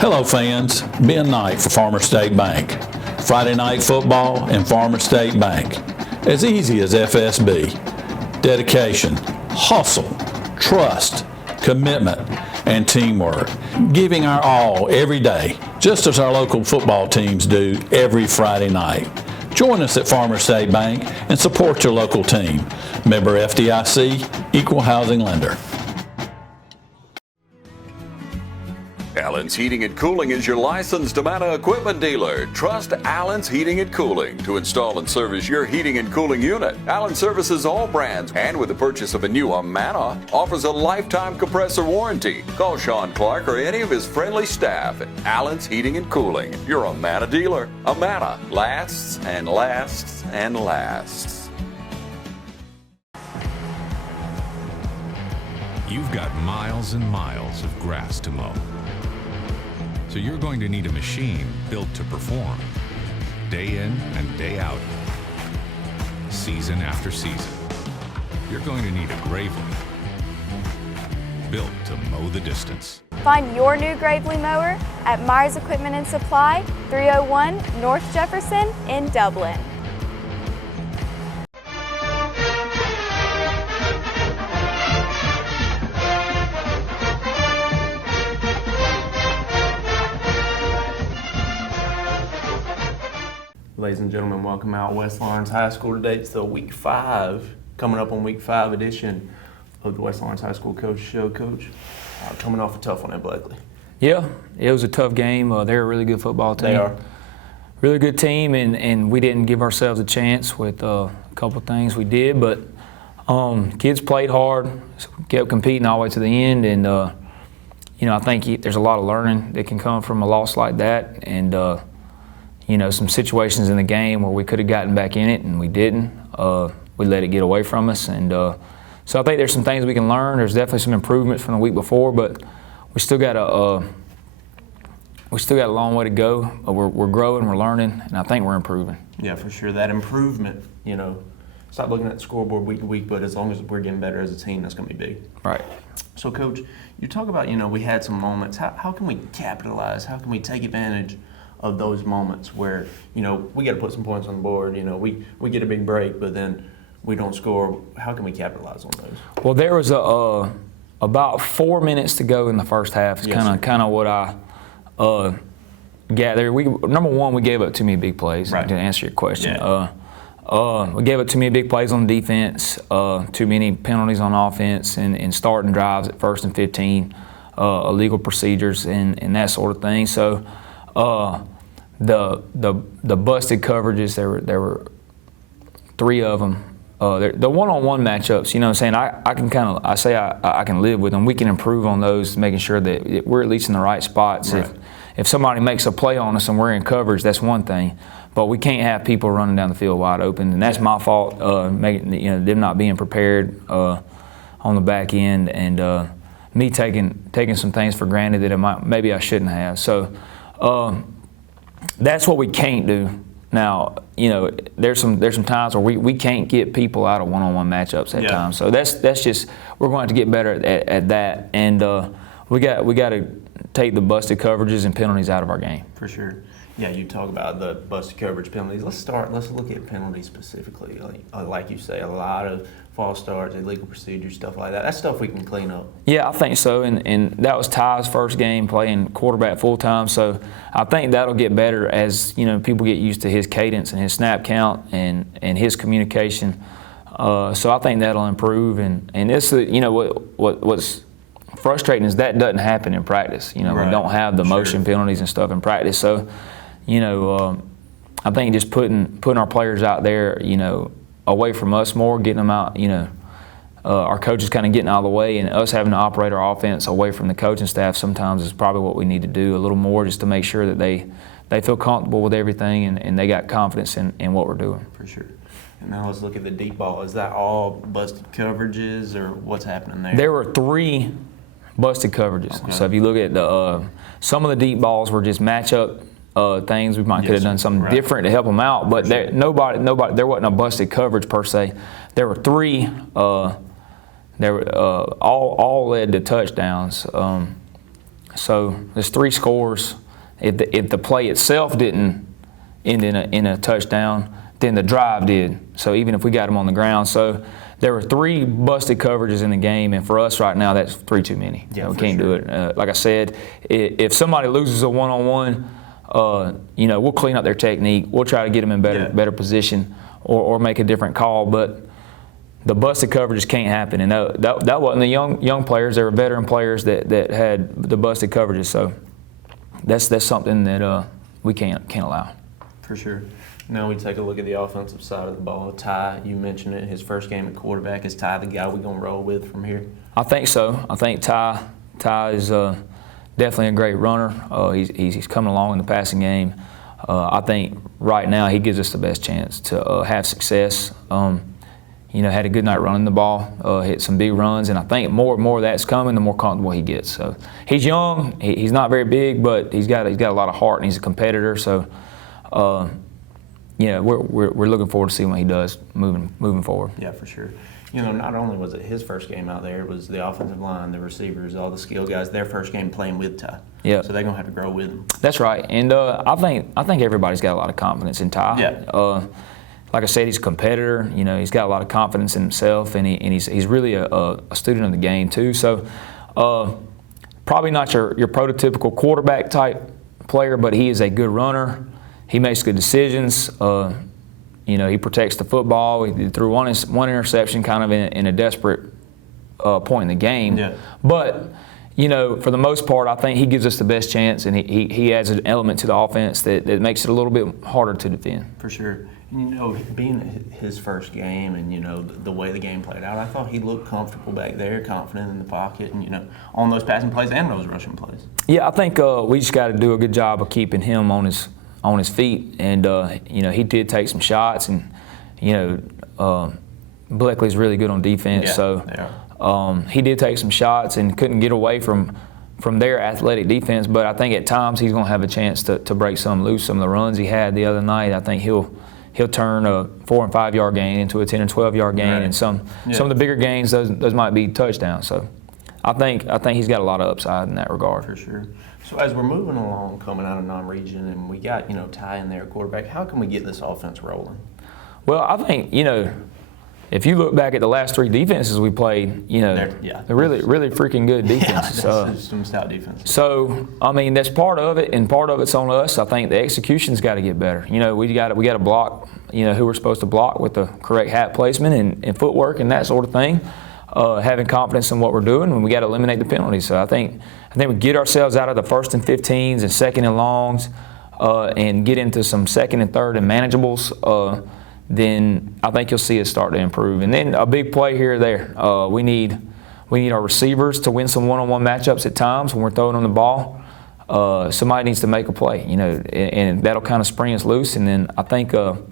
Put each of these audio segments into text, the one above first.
Hello fans, Ben Knight for Farmer State Bank. Friday night football and Farmer State Bank. As easy as FSB. Dedication, hustle, trust, commitment, and teamwork. Giving our all every day, just as our local football teams do every Friday night. Join us at Farmer State Bank and support your local team. Member FDIC, Equal Housing Lender. Allen's Heating and Cooling is your licensed Amana equipment dealer. Trust Allen's Heating and Cooling to install and service your heating and cooling unit. Allen services all brands, and with the purchase of a new Amana, offers a lifetime compressor warranty. Call Sean Clark or any of his friendly staff at Allen's Heating and Cooling, your Amana dealer. Amana lasts and lasts and lasts. You've got miles and miles of grass to mow. So you're going to need a machine built to perform, day in and day out, season after season. You're going to need a Gravely, built to mow the distance. Find your new Gravely mower at Myers Equipment and Supply, 301 North Jefferson in Dublin. Ladies and gentlemen, welcome out West Lawrence High School today. It's the Week 5, coming up on Week 5 edition of the West Lawrence High School Coach Show. Coach, coming off a tough one at Blakely. Yeah, it was a tough game. They're a really good football team. They are. Really good team, and we didn't give ourselves a chance with a couple of things we did, but kids played hard, kept competing all the way to the end, and I think there's a lot of learning that can come from a loss like that, and some situations in the game where we could have gotten back in it and we didn't. We let it get away from us, and so I think there's some things we can learn. There's definitely some improvements from the week before, but we still got a long way to go. We're growing, we're learning, and I think we're improving. Yeah, for sure. That improvement, stop looking at the scoreboard week to week, but as long as we're getting better as a team, that's going to be big. Right. So, Coach, you talk about, we had some moments. How can we capitalize? How can we take advantage of those moments where, we got to put some points on the board, we get a big break, but then we don't score? How can we capitalize on those? Well, there was about 4 minutes to go in the first half. It's kind of what I gathered. Number one, we gave up too many big plays. Right. To answer your question, Yeah. we gave up too many big plays on defense, too many penalties on offense, and starting drives at 1st and 15, illegal procedures and that sort of thing. So. The busted coverages, there were 3 of them. The one-on-one matchups, what I'm saying, I can live with them. We can improve on those, making sure that we're at least in the right spots. Right. If somebody makes a play on us and we're in coverage, that's one thing. But we can't have people running down the field wide open, and that's my fault. Them not being prepared on the back end, and me taking some things for granted that maybe I shouldn't have. So. That's what we can't do. Now, there's some times where we can't get people out of one-on-one matchups at times. So that's just, we're going to get better at that, and we got to take the busted coverages and penalties out of our game. For sure. Yeah, you talk about the busted coverage penalties. Let's look at penalties specifically. Like you say, a lot of false starts, illegal procedures, stuff like that. That's stuff we can clean up. Yeah, I think so. And that was Ty's first game playing quarterback full time. So I think that'll get better as people get used to his cadence and his snap count and his communication. So I think that'll improve. And it's what's frustrating is that doesn't happen in practice. We don't have the motion penalties and stuff in practice. So. I think just putting our players out there, away from us more, getting them out, our coaches kind of getting out of the way, and us having to operate our offense away from the coaching staff sometimes is probably what we need to do a little more, just to make sure that they feel comfortable with everything and they got confidence in what we're doing. For sure. And now let's look at the deep ball. Is that all busted coverages, or what's happening there? There were 3 busted coverages. Okay. So if you look at some of the deep balls were just matchup things. We might could have done something different to help them out, but there wasn't a busted coverage per se. There were 3. There were all led to touchdowns. So there's 3 scores. If the play itself didn't end in a touchdown, then the drive did. So even if we got them on the ground, so there were 3 busted coverages in the game, and for us right now, that's 3 too many. Yeah, we can't do it. Like I said, if somebody loses a one-on-one, we'll clean up their technique. We'll try to get them in better position or make a different call. But the busted coverages can't happen, and that wasn't the young players. They were veteran players that had the busted coverages. So that's something that we can't allow. For sure. Now we take a look at the offensive side of the ball. Ty, you mentioned it, his first game at quarterback. Is Ty the guy we're going to roll with from here? I think so. I think Ty is definitely a great runner. He's coming along in the passing game. I think right now he gives us the best chance to have success. Had a good night running the ball, hit some big runs, and I think more of that's coming the more comfortable he gets. So he's young. He's not very big, but he's got a lot of heart, and he's a competitor. So. We're looking forward to seeing what he does moving forward. Yeah, for sure. Not only was it his first game out there, it was the offensive line, the receivers, all the skill guys, their first game playing with Ty. Yeah. So they're going to have to grow with him. That's right. And I think everybody's got a lot of confidence in Ty. Yeah. Like I said, he's a competitor. He's got a lot of confidence in himself, and he's really a student of the game too. So probably not your prototypical quarterback type player, but he is a good runner. He makes good decisions. He protects the football. He threw one interception kind of in a desperate point in the game. Yeah. But, for the most part, I think he gives us the best chance, and he adds an element to the offense that makes it a little bit harder to defend. For sure. Being his first game and, the way the game played out, I thought he looked comfortable back there, confident in the pocket and, on those passing plays and those rushing plays. Yeah, I think we just got to do a good job of keeping him on his feet, and he did take some shots, and Bleckley's really good on defense, yeah, so he did take some shots and couldn't get away from their athletic defense. But I think at times he's going to have a chance to break some loose. Some of the runs he had the other night, I think he'll turn a 4 and 5 yard gain into a 10 and 12 yard gain, right. and some of the bigger gains those might be touchdowns. So I think he's got a lot of upside in that regard. For sure. So as we're moving along, coming out of non-region, and we got Ty in there at quarterback, how can we get this offense rolling? Well, I think if you look back at the last 3 defenses we played, they're really freaking good defenses. Yeah, some stout defense. So I mean that's part of it, and part of it's on us. I think the execution's got to get better. We got to block, who we're supposed to block with the correct hat placement and footwork and that sort of thing. Having confidence in what we're doing, and we got to eliminate the penalties. So I think we get ourselves out of the 1st and 15s and 2nd and longs, and get into some 2nd and 3rd and manageables. Then I think you'll see us start to improve. And then a big play here or there. We need our receivers to win some one-on-one matchups at times when we're throwing them the ball. Somebody needs to make a play, and that'll kind of spring us loose. And then I think that'll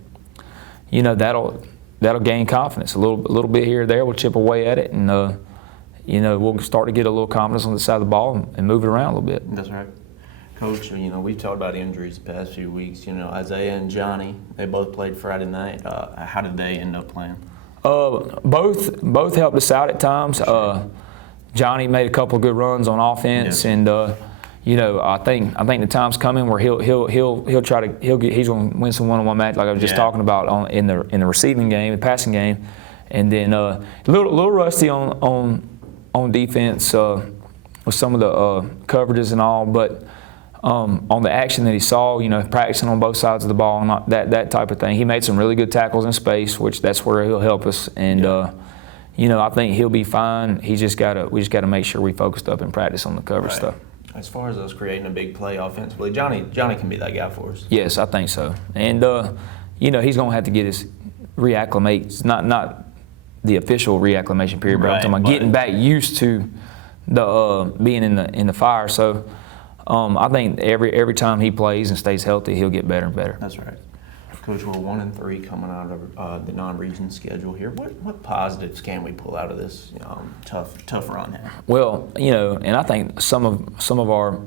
gain confidence a little bit here or there. We'll chip away at it, and we'll start to get a little confidence on the side of the ball and move it around a little bit. That's right. Coach, we've talked about injuries the past few weeks. Isaiah and Johnny, they both played Friday night. How did they end up playing? Both helped us out at times. Sure. Johnny made a couple of good runs on offense, and I think the time's coming where he's going to win some one-on-one match like I was just talking about in the receiving game, the passing game, and then a little rusty on defense with some of the coverages and all, but on the action that he saw, practicing on both sides of the ball and that type of thing, he made some really good tackles in space, which that's where he'll help us, and I think he'll be fine. We just got to make sure we focused up in practice on the coverage stuff. As far as us creating a big play offensively, Johnny can be that guy for us. Yes, I think so. And he's going to have to get his reacclimate, not the official reacclimation period, but I'm talking about getting back used to the being in the fire. So I think every time he plays and stays healthy, he'll get better and better. That's right. Coach, we're 1-3 coming out of the non-region schedule here. What positives can we pull out of this tough run here? Well, and I think some of our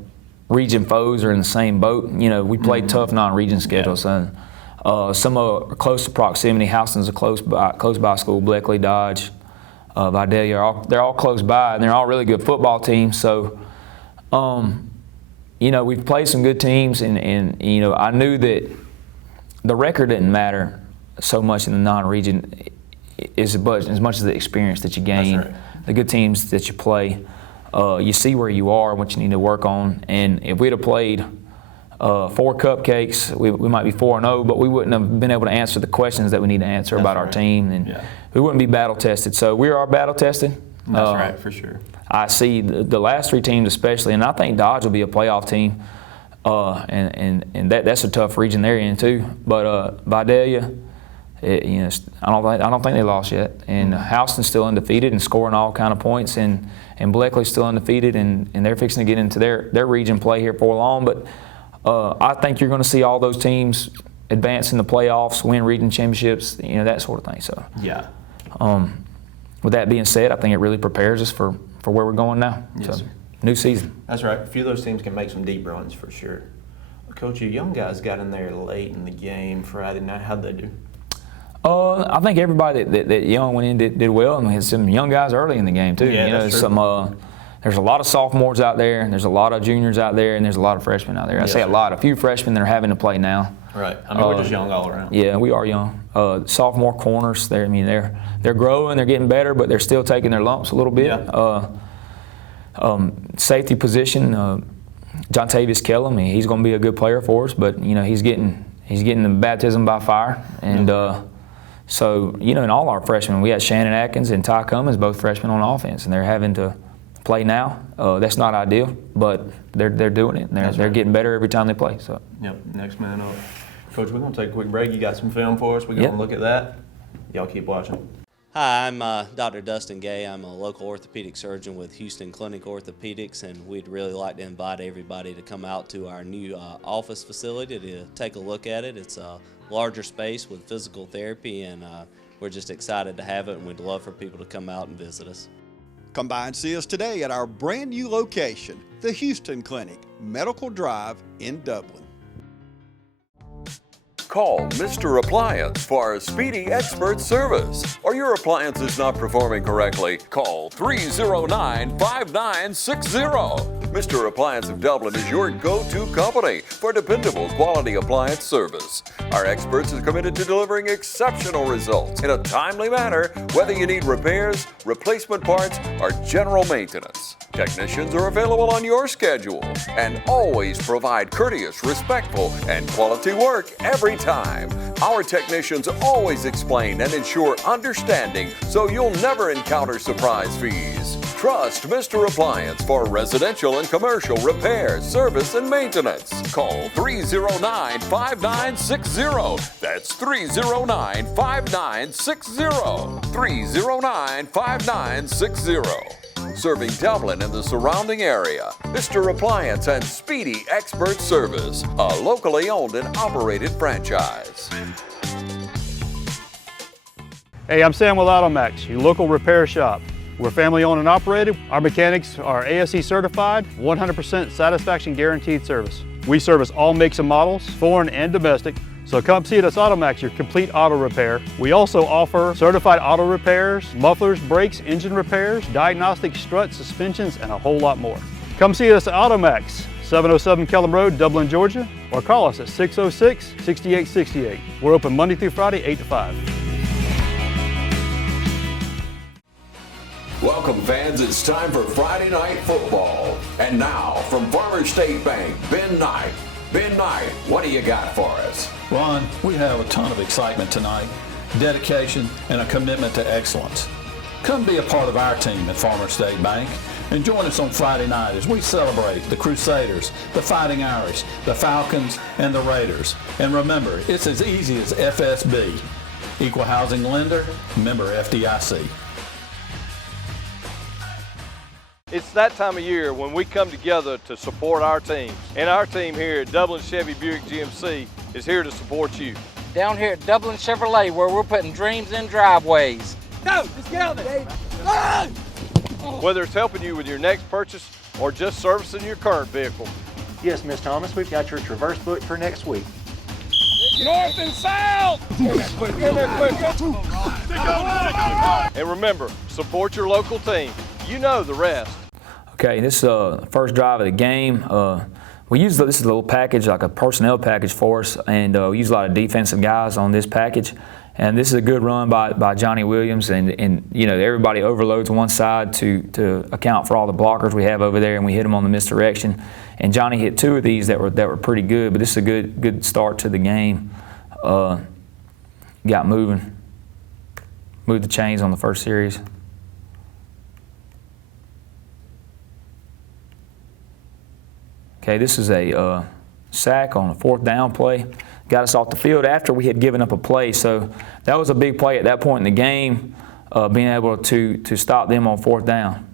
region foes are in the same boat. We played tough non-region schedules, and some are close to proximity. Houston's a close by school. Bleckley, Dodge, Vidalia, they're all close by, and they're all really good football teams. So, we've played some good teams, and I knew that the record didn't matter so much in the non-region as much as the experience that you gain, That's right. the good teams that you play. You see where you are, what you need to work on, and if we'd have played 4 cupcakes, we might be 4-0, but we wouldn't have been able to answer the questions that we need to answer about our team, and we wouldn't be battle tested. So we are battle tested. That's right, for sure. I see the last 3 teams especially, and I think Dodge will be a playoff team, and that's a tough region they're in too. But Vidalia, I don't think they lost yet, and Houston's still undefeated and scoring all kind of points, and Bleckley's still undefeated, and they're fixing to get into their region play here for long. But I think you're going to see all those teams advance in the playoffs, win region championships, that sort of thing. So yeah. With that being said, I think it really prepares us for where we're going now. Yes, So, sir. new season. That's right. A few of those teams can make some deep runs for sure. Coach, your young guys got in there late in the game Friday night. How'd they do? I think everybody that young went in did well, and we had some young guys early in the game too. Yeah, that's true. There's a lot of sophomores out there, and there's a lot of juniors out there, and there's a lot of freshmen out there. I Yes, say a sir. lot, a few freshmen that are having to play now. Right. I mean, we're just young all around. Yeah, we are young. Sophomore corners, they're growing, they're getting better, but they're still taking their lumps a little bit. Yeah. Safety position, John Tavius Kellum, he's going to be a good player for us, but he's getting the baptism by fire, and so in all our freshmen, we had Shannon Atkins and Ty Cummins, both freshmen on offense, and they're having to play now. That's not ideal, but they're doing it. And they're getting better every time they play. So. Yep. Next man up, Coach. We're gonna take a quick break. You got some film for us. We're gonna look at that. Y'all keep watching. Hi, I'm Dr. Dustin Gay. I'm a local orthopedic surgeon with Houston Clinic Orthopedics, and we'd really like to invite everybody to come out to our new office facility to take a look at it. It's a larger space with physical therapy, and we're just excited to have it, and we'd love for people to come out and visit us. Come by and see us today at our brand new location, the Houston Clinic, Medical Drive in Dublin. Call Mr. Appliance for a speedy expert service. Or your appliance is not performing correctly, call 309-5960. Mr. Appliance of Dublin is your go-to company for dependable quality appliance service. Our experts are committed to delivering exceptional results in a timely manner, whether you need repairs, replacement parts, or general maintenance. Technicians are available on your schedule and always provide courteous, respectful, and quality work every time. Our technicians always explain and ensure understanding so you'll never encounter surprise fees. Trust Mr. Appliance for residential and commercial repair, service, and maintenance. Call 309-5960. That's 309-5960. 309-5960. Serving Dublin and the surrounding area. Mr. Appliance and Speedy Expert Service, a locally owned and operated franchise. Hey, I'm Sam with Automax, your local repair shop. We're family owned and operated. Our mechanics are ASE certified, 100% satisfaction guaranteed service. We service all makes and models, foreign and domestic. So come see us at Automax, your complete auto repair. We also offer certified auto repairs, mufflers, brakes, engine repairs, diagnostic struts, suspensions, and a whole lot more. Come see us at Automax, 707 Kellum Road, Dublin, Georgia, or call us at 606-6868. We're open Monday through Friday, 8 to 5. Welcome, fans. It's time for Friday Night Football. And now, from Farmers State Bank, Ben Knight. Ben Knight, what do you got for us? Ron, we have a ton of excitement tonight, dedication, and a commitment to excellence. Come be a part of our team at Farmers State Bank and join us on Friday night as we celebrate the Crusaders, the Fighting Irish, the Falcons, and the Raiders. And remember, it's as easy as FSB. Equal Housing Lender, member FDIC. It's that time of year when we come together to support our teams. And our team here at Dublin Chevy Buick GMC is here to support you. Down here at Dublin Chevrolet, where we're putting dreams in driveways. Go! Let's get out there! Whether it's helping you with your next purchase or just servicing your current vehicle. Yes, Miss Thomas, we've got your Traverse booked for next week. North and south! And remember, support your local team. You know the rest. Okay, this is the first drive of the game. we use this is a little package, like a personnel package for us, and we use a lot of defensive guys on this package. And this is a good run by Johnny Williams, and you know, everybody overloads one side to account for all the blockers we have over there, and we hit them on the misdirection. And Johnny hit 2 of these that were pretty good, but this is a good start to the game. Got moved the chains on the first series. Okay, this is a sack on a 4th down play. Got us off the field after we had given up a play. So that was a big play at that point in the game, being able to stop them on 4th down.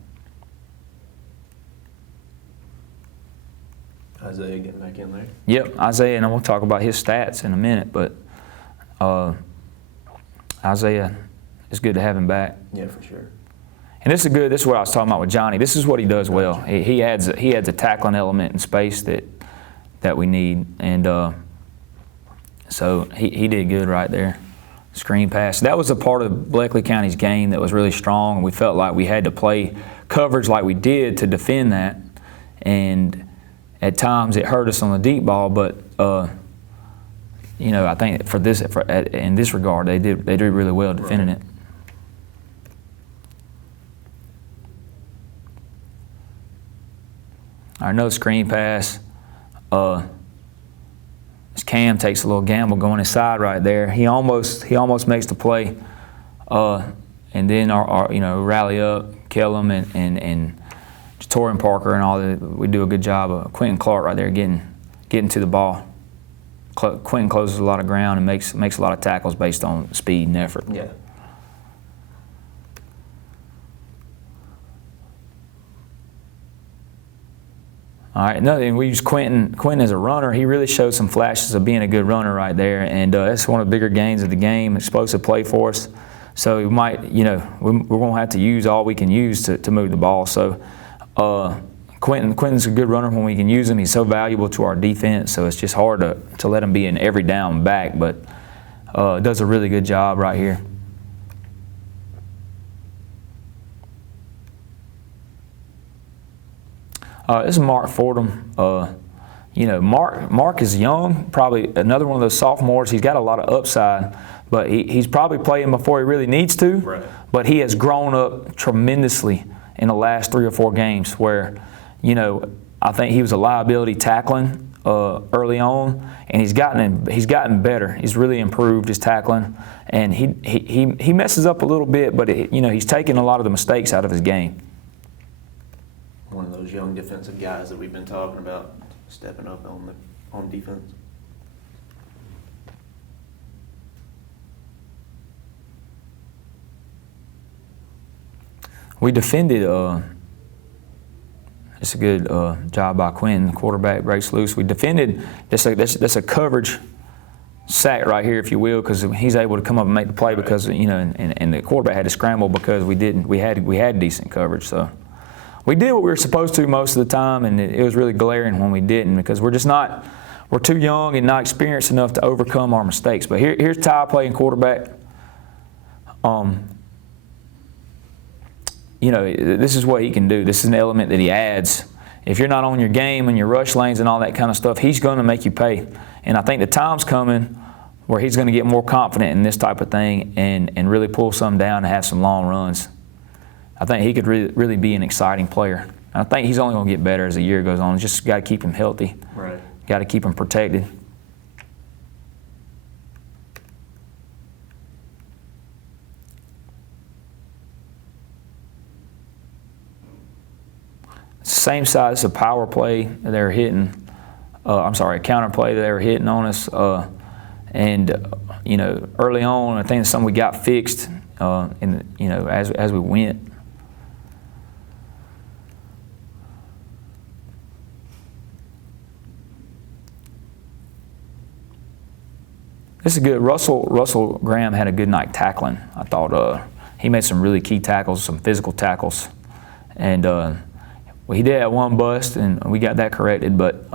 Isaiah getting back in there. Yep, Isaiah, and I'm going to talk about his stats in a minute, but Isaiah, it's good to have him back. Yeah, for sure. And this is what I was talking about with Johnny. This is what he does well. He adds a tackling element in space that we need, and so he did good right there. Screen pass. That was a part of Bleckley County's game that was really strong, and we felt like we had to play coverage like we did to defend that. And at times it hurt us on the deep ball, but you know, I think in this regard they did really well defending it. All right, another screen pass. Cam takes a little gamble going inside right there. He almost makes the play, and then our rally up, Kellum and Torian Parker and all that. We do a good job of Quentin Clark right there getting to the ball. Quentin closes a lot of ground and makes a lot of tackles based on speed and effort. Yeah. All right, another thing, we use Quentin as a runner. He really showed some flashes of being a good runner right there, and that's one of the bigger gains of the game, explosive play for us. So we might, we're going to have to use all we can use to move the ball. So Quentin's a good runner when we can use him. He's so valuable to our defense, so it's just hard to let him be an every down back, but does a really good job right here. This is Mark Fordham. Mark is young, probably another one of those sophomores. He's got a lot of upside, but he's probably playing before he really needs to. Right. But he has grown up tremendously in the last 3 or 4 games where, I think he was a liability tackling early on, and he's gotten better. He's really improved his tackling, and he messes up a little bit, but he's taken a lot of the mistakes out of his game. One of those young defensive guys that we've been talking about stepping up on defense. We defended. It's a good job by Quinn. The quarterback breaks loose. We defended. That's a coverage sack right here, if you will, because he's able to come up and make the play because and the quarterback had to scramble because we had decent coverage. So. We did what we were supposed to most of the time, and it was really glaring when we didn't because we're too young and not experienced enough to overcome our mistakes. But here's Ty playing quarterback. This is what he can do. This is an element that he adds. If you're not on your game and your rush lanes and all that kind of stuff, he's going to make you pay. And I think the time's coming where he's going to get more confident in this type of thing and really pull some down and have some long runs. I think he could really be an exciting player. And I think he's only going to get better as the year goes on. Just got to keep him healthy. Right. Got to keep him protected. Same side. It's a power play that they're hitting. A counter play that they were hitting on us. Early on, I think it's something we got fixed. As we went. This is good. Russell Graham had a good night tackling. I thought he made some really key tackles, some physical tackles, and he did have one bust, and we got that corrected. But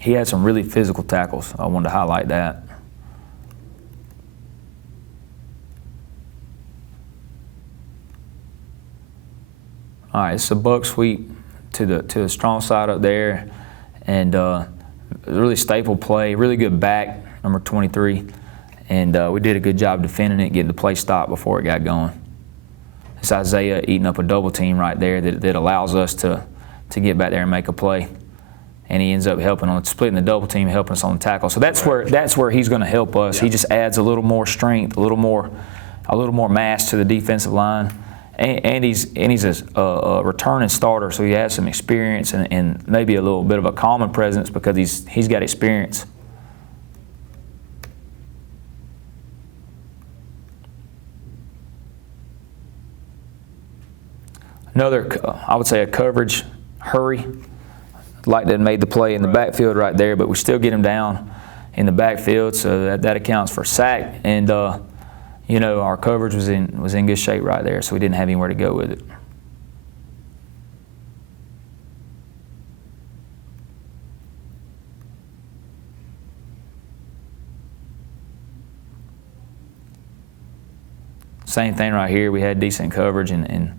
he had some really physical tackles. I wanted to highlight that. All right, it's a buck sweep to the strong side up there. and a really staple play, really good back, number 23, and we did a good job defending it, getting the play stopped before it got going. It's Isaiah eating up a double team right there that allows us to get back there and make a play. And he ends up helping on splitting the double team, helping us on the tackle. So that's where he's going to help us. Yeah. He just adds a little more strength, a little more mass to the defensive line, and he's a returning starter, so he has some experience and maybe a little bit of a common presence because he's got experience. Another, I would say, a coverage hurry. Like that made the play in the backfield right there, but we still get him down in the backfield, so that accounts for sack. And you know, our coverage was in good shape right there, so we didn't have anywhere to go with it. Same thing right here. We had decent coverage, and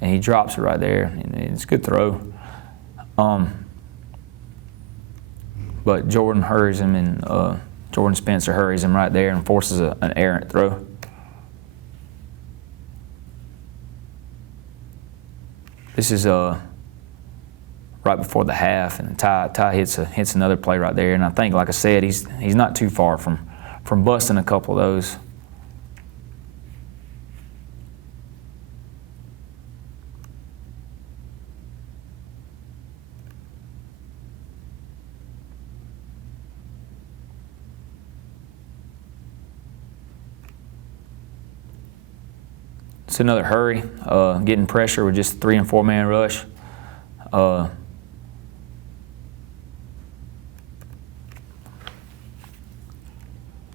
he drops it right there. And it's a good throw. But Jordan hurries him, and Jordan Spencer hurries him right there and forces an errant throw. This is right before the half, and Ty hits another play right there. And I think, like I said, he's not too far from busting a couple of those. It's another hurry, getting pressure with just 3- and 4-man rush.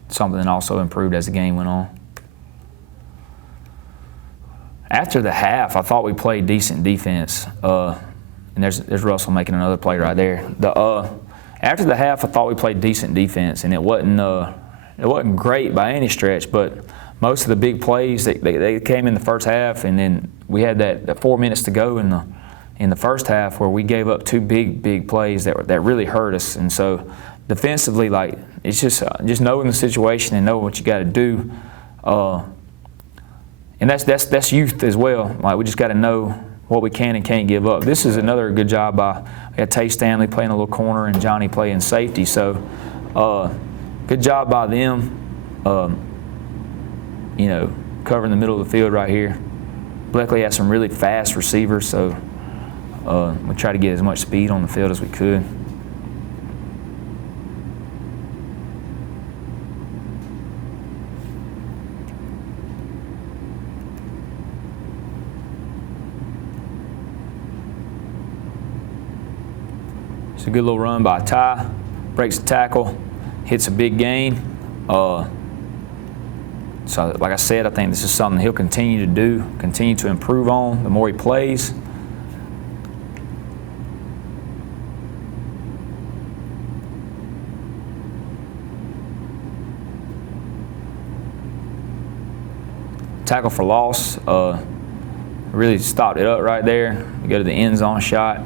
Something that also improved as the game went on. After the half, I thought we played decent defense. And there's Russell making another play right there. After the half, I thought we played decent defense, and it wasn't great by any stretch, but most of the big plays they came in the first half, and then we had that 4 minutes to go in the first half where we gave up 2 big plays that really hurt us. And so defensively, like, it's just knowing the situation and knowing what you got to do, and that's youth as well. Like, we just got to know what we can and can't give up. This is another good job by we had Tay Stanley playing a little corner and Johnny playing safety. So good job by them. You know, covering the middle of the field right here. Bleckley has some really fast receivers, so we try to get as much speed on the field as we could. It's a good little run by Ty, breaks the tackle, hits a big gain. So, like I said, I think this is something he'll continue to do, continue to improve on the more he plays. Tackle for loss, really stopped it up right there. We go to the end zone shot.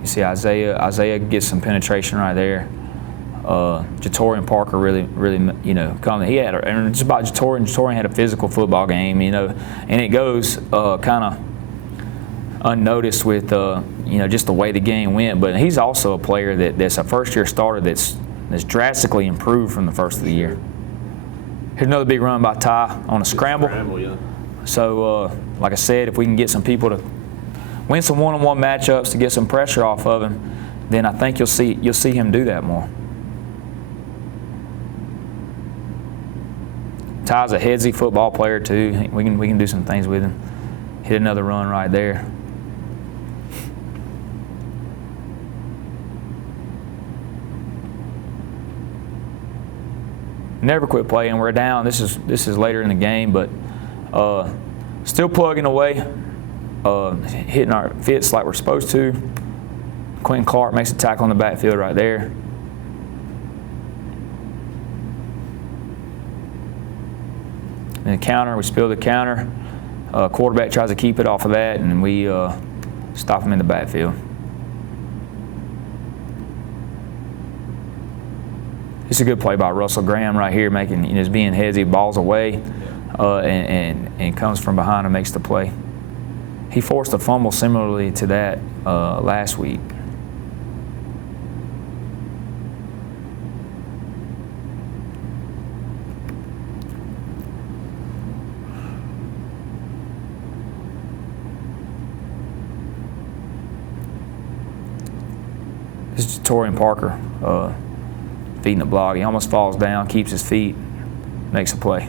You see Isaiah gets some penetration right there. Jatorian Parker really, you know, and just about Jatorian had a physical football game, you know, and it goes kind of unnoticed with, you know, just the way the game went. But he's also a player that's a first-year starter that's drastically improved from the first of the year. Here's another big run by Ty on a scramble. Yeah. So, like I said, if we can get some people to win some one-on-one matchups to get some pressure off of him, then I think you'll see him do that more. Ty's a headsy football player too. We can do some things with him. Hit another run right there. Never quit playing. We're down. This is later in the game, but still plugging away, hitting our fits like we're supposed to. Quentin Clark makes a tackle on the backfield right there. And the counter, we spill the counter. Quarterback tries to keep it off of that, and we stop him in the backfield. It's a good play by Russell Graham right here, making, just being heavy, balls away, and comes from behind and makes the play. He forced a fumble similarly to that last week. This is Torian Parker feeding the block. He almost falls down, keeps his feet, makes a play.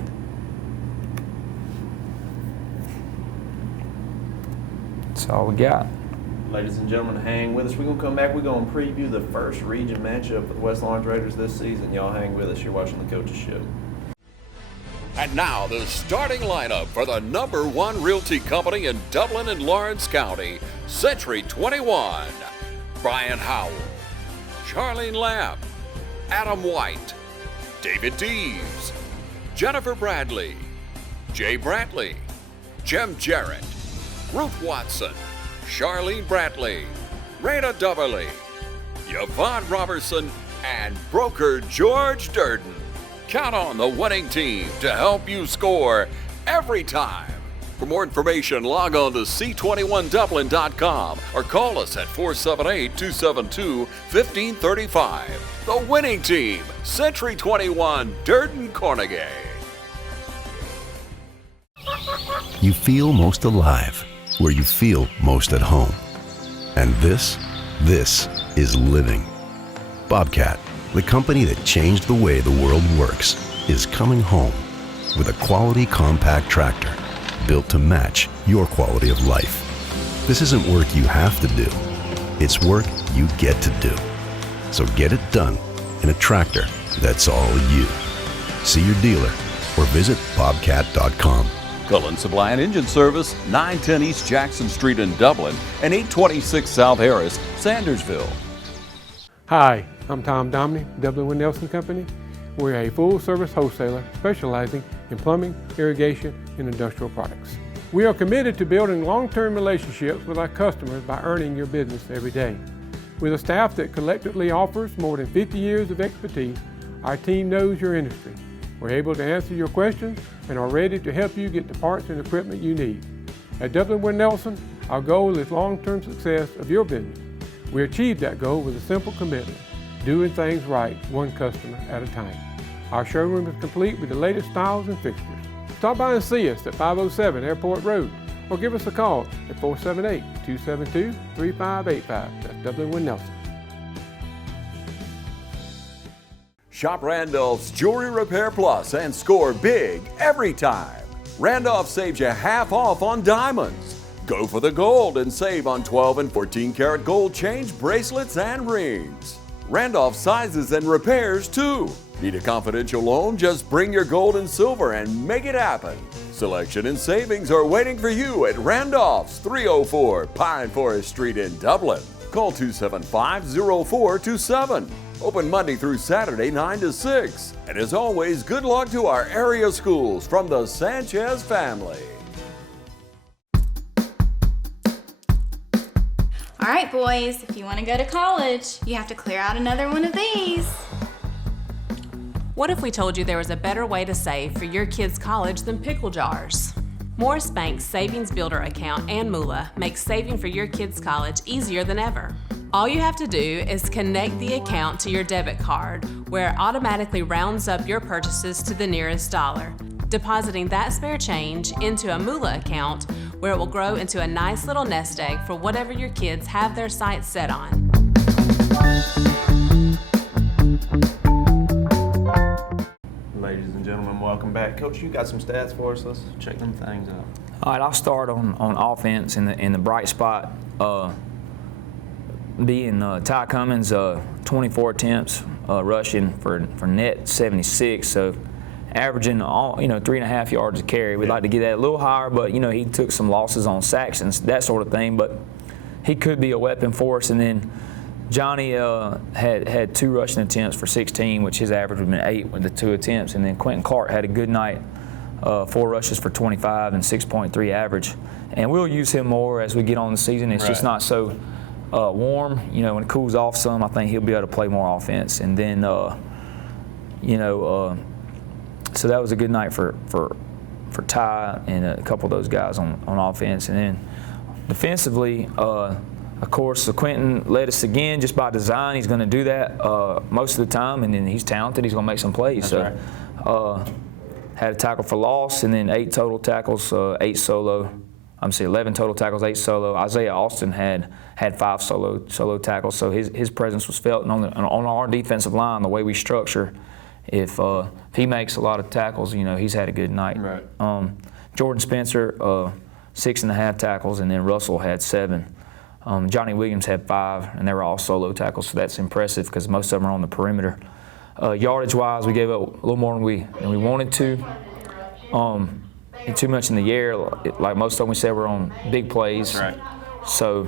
That's all we got. Ladies and gentlemen, hang with us. We're going to come back. We're going to preview the first region matchup for the West Lawrence Raiders this season. Y'all hang with us. You're watching the Coaches Show. And now the starting lineup for the #1 realty company in Dublin and Lawrence County, Century 21. Brian Howell, Charlene Lamb, Adam White, David Deves, Jennifer Bradley, Jay Brantley, Jim Jarrett, Ruth Watson, Charlene Brantley, Raina Duberly, Yvonne Robertson, and broker George Durden. Count on the winning team to help you score every time. For more information, log on to c21dublin.com or call us at 478-272-1535. The winning team, Century 21, Durden Cornegay. You feel most alive where you feel most at home. And this is living. Bobcat, the company that changed the way the world works, is coming home with a quality compact tractor built to match your quality of life. This isn't work you have to do. It's work you get to do. So get it done in a tractor that's all you. See your dealer or visit bobcat.com. Cullen Supply and Engine Service, 910 East Jackson Street in Dublin and 826 South Harris, Sandersville. Hi, I'm Tom Domney, Dublin Nelson Company. We're a full-service wholesaler specializing in plumbing, irrigation, and industrial products. We are committed to building long-term relationships with our customers by earning your business every day. With a staff that collectively offers more than 50 years of expertise, our team knows your industry. We're able to answer your questions and are ready to help you get the parts and equipment you need. At Dublin Nelson, our goal is long-term success of your business. We achieve that goal with a simple commitment, doing things right, one customer at a time. Our showroom is complete with the latest styles and fixtures. Stop by and see us at 507 Airport Road or give us a call at 478-272-3585. That's Dublin Nelson. Shop Randolph's Jewelry Repair Plus and score big every time. Randolph saves you half off on diamonds. Go for the gold and save on 12 and 14 karat gold change bracelets and rings. Randolph sizes and repairs too. Need a confidential loan? Just bring your gold and silver and make it happen. Selection and savings are waiting for you at Randolph's, 304 Pine Forest Street in Dublin. Call 275-0427. Open Monday through Saturday, 9 to 6. And as always, good luck to our area schools from the Sanchez family. All right, boys, if you want to go to college, you have to clear out another one of these. What if we told you there was a better way to save for your kids' college than pickle jars? Morris Bank's Savings Builder account and Moolah makes saving for your kids' college easier than ever. All you have to do is connect the account to your debit card, where it automatically rounds up your purchases to the nearest dollar, depositing that spare change into a Moolah account where it will grow into a nice little nest egg for whatever your kids have their sights set on. Ladies and gentlemen, welcome back. Coach, you got some stats for us. Let's check them things out. All right, I'll start on offense in the bright spot. Being Ty Cummins, 24 attempts rushing for net 76, so averaging 3.5 yards a carry. We'd like to get that a little higher, but he took some losses on sacks and that sort of thing. But he could be a weapon for us. And then Johnny had 2 rushing attempts for 16, which his average would have been 8 with the 2 attempts. And then Quentin Clark had a good night 4 rushes for 25 and 6.3 average. And we'll use him more as we get on the season. It's just not so warm. You know, when it cools off some, I think he'll be able to play more offense. And then, you know, so that was a good night for Ty and a couple of those guys on offense. And then defensively, of course, Quentin led us again just by design. He's going to do that most of the time, and then he's talented. He's going to make some plays. That's right. Had a tackle for loss, and then 8 total tackles, 8 solo. 11 total tackles, 8 solo. Isaiah Austin had 5 solo tackles, so his presence was felt. And on our defensive line, the way we structure, if he makes a lot of tackles, you know, he's had a good night. Right. Jordan Spencer, 6.5 tackles, and then Russell had 7. Johnny Williams had 5, and they were all solo tackles, so that's impressive because most of them are on the perimeter. Yardage-wise, we gave up a little more than we wanted to. And too much in the air, like most of them we said we're on big plays. Right. So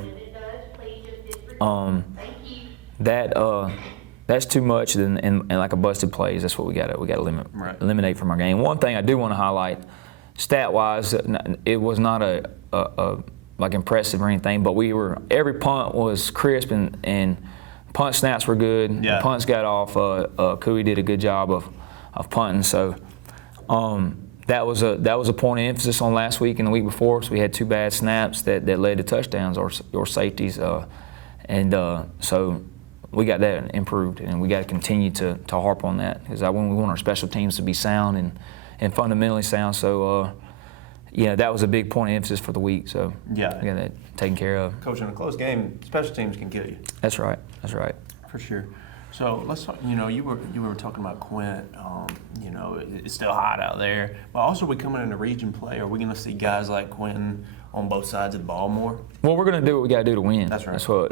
that's too much, and like a busted plays. That's what we got to eliminate from our game. One thing I do want to highlight, stat-wise, it was not a like impressive or anything, but every punt was crisp and punt snaps were good. Yeah. Punts got off. Cooey did a good job of punting. So that was a point of emphasis on last week and the week before. So we had 2 bad snaps that led to touchdowns or safeties, so we got that improved, and we got to continue to harp on that because we want our special teams to be sound and fundamentally sound. So yeah, that was a big point of emphasis for the week. So yeah, we got that taken care of. Coach, in a close game, special teams can kill you. That's right. That's right. For sure. So let's talk. You know, you were talking about Quint. You know, it's still hot out there, but also we coming into region play. Are we going to see guys like Quentin on both sides of the ball more? Well, we're going to do what we got to do to win. That's right. That's what.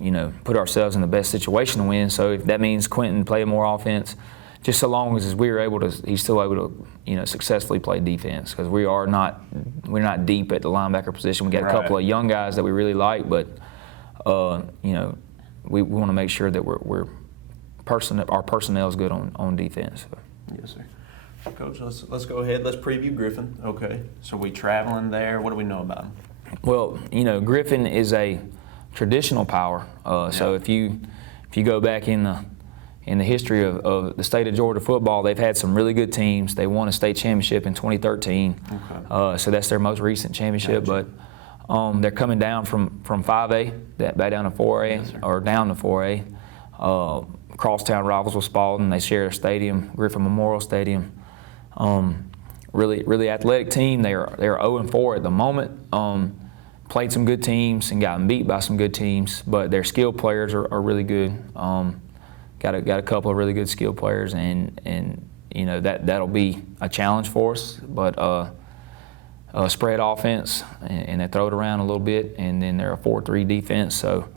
You know, put ourselves in the best situation to win. So if that means Quentin play more offense, just so long as he's still able to, you know, successfully play defense, because we're not deep at the linebacker position. We got a couple of young guys that we really like, but you know, we want to make sure that our personnel is good on defense. So. Yes, sir. Coach, let's go ahead. Let's preview Griffin. Okay. So we traveling there. What do we know about him? Well, you know, Griffin is a traditional power. So if you go back in the history of the state of Georgia football, they've had some really good teams. They won a state championship in 2013. Okay. So that's their most recent championship. Gotcha. But they're coming down from 5A, back down to 4A, or down to 4A. Crosstown rivals with Spalding. They share a stadium, Griffin Memorial Stadium. Really athletic team. They're 0-4 at the moment. Played some good teams and gotten beat by some good teams, but their skilled players are really good. Got a couple of really good skilled players, and you know that'll be a challenge for us. But spread offense, and they throw it around a little bit, and then they're a 4-3 defense. So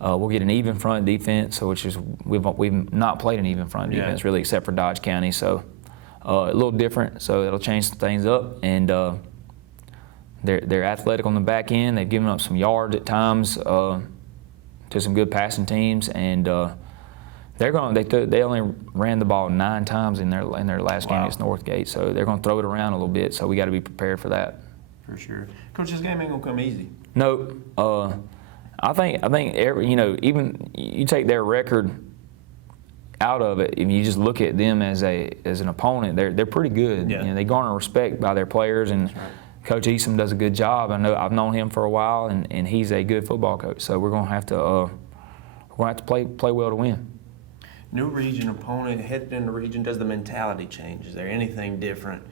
we'll get an even front defense, which is we've not played an even front defense really, except for Dodge County. So a little different. So it'll change some things up, and they're athletic on the back end. They've given up some yards at times to some good passing teams, and they only ran the ball 9 times in their last game against Northgate. So they're going to throw it around a little bit. So we got to be prepared for that. For sure, Coach. This game ain't gonna come easy. No, I think even you take their record out of it, and you just look at them as an opponent, they're pretty good. Yeah. You know, they garner respect by their players, and Coach Easom does a good job. I've known him for a while, and he's a good football coach. So we're gonna have to play well to win. New region opponent, headed in the region. Does the mentality change? Is there anything different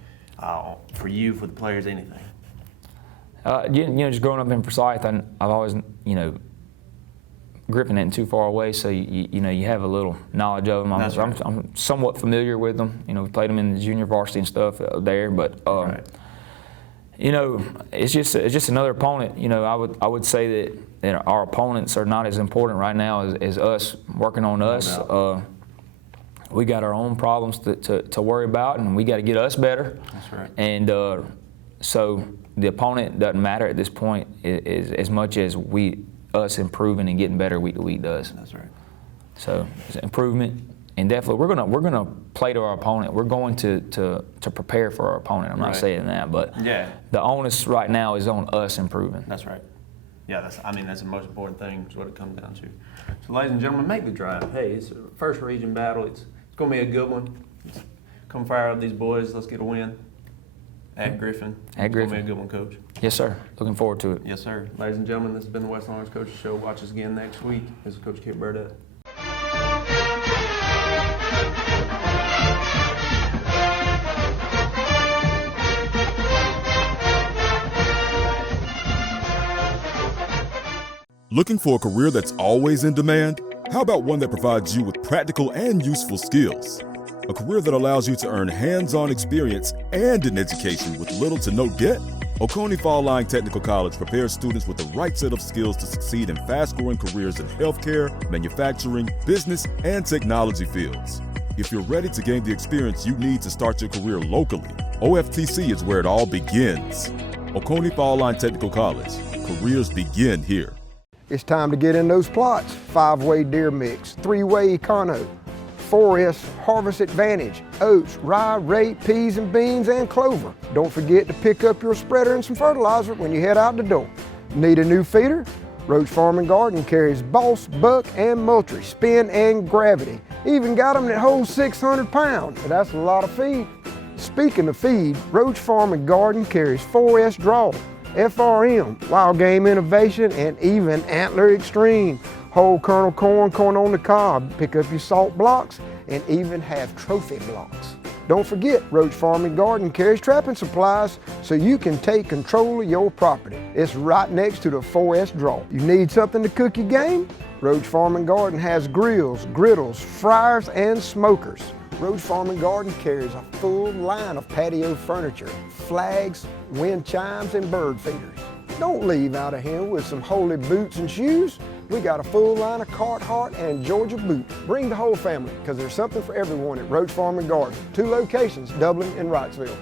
for you, for the players? Anything? Just growing up in Forsyth, I've always, Griffin isn't too far away, so you have a little knowledge of them. I'm somewhat familiar with them. We played them in the junior varsity and stuff there, but it's just another opponent. I would say that our opponents are not as important right now as us working on us. We got our own problems to worry about, and we got to get us better. That's right. And so the opponent doesn't matter at this point as much as us improving and getting better week to week does. That's right. So it's improvement And definitely, we're gonna play to our opponent. We're going to prepare for our opponent. I'm not saying that, but the onus right now is on us improving. That's right. Yeah, that's the most important thing is what it comes down to. So ladies and gentlemen, make the drive. Hey, it's a first region battle. It's going to be a good one. Come fire up these boys. Let's get a win at Griffin. It's going to be a good one, Coach. Yes, sir. Looking forward to it. Yes, sir. Ladies and gentlemen, this has been the West Lawrence Coaches Show. Watch us again next week. This is Coach Kip Burdett. Looking for a career that's always in demand? How about one that provides you with practical and useful skills? A career that allows you to earn hands-on experience and an education with little to no debt? Oconee Fall Line Technical College prepares students with the right set of skills to succeed in fast-growing careers in healthcare, manufacturing, business, and technology fields. If you're ready to gain the experience you need to start your career locally, OFTC is where it all begins. Oconee Fall Line Technical College. Careers begin here. It's time to get in those plots. 5-way deer mix, 3-way econo, 4S Harvest Advantage, oats, rye, rape, peas and beans, and clover. Don't forget to pick up your spreader and some fertilizer when you head out the door. Need a new feeder? Roach Farm and Garden carries Boss, Buck, and Moultrie, Spin, and Gravity. Even got them that hold 600 pounds, but that's a lot of feed. Speaking of feed, Roach Farm and Garden carries 4S Draw, FRM, Wild Game Innovation, and even Antler Extreme. Whole kernel corn, corn on the cob, pick up your salt blocks, and even have trophy blocks. Don't forget, Roach Farm and Garden carries trapping supplies so you can take control of your property. It's right next to the 4S Draw. You need something to cook your game? Roach Farm and Garden has grills, griddles, fryers, and smokers. Roach Farm and Garden carries a full line of patio furniture, flags, wind chimes, and bird feeders. Don't leave out of here with some holy boots and shoes. We got a full line of Carhartt and Georgia boots. Bring the whole family, because there's something for everyone at Roach Farm and Garden. 2 locations, Dublin and Wrightsville.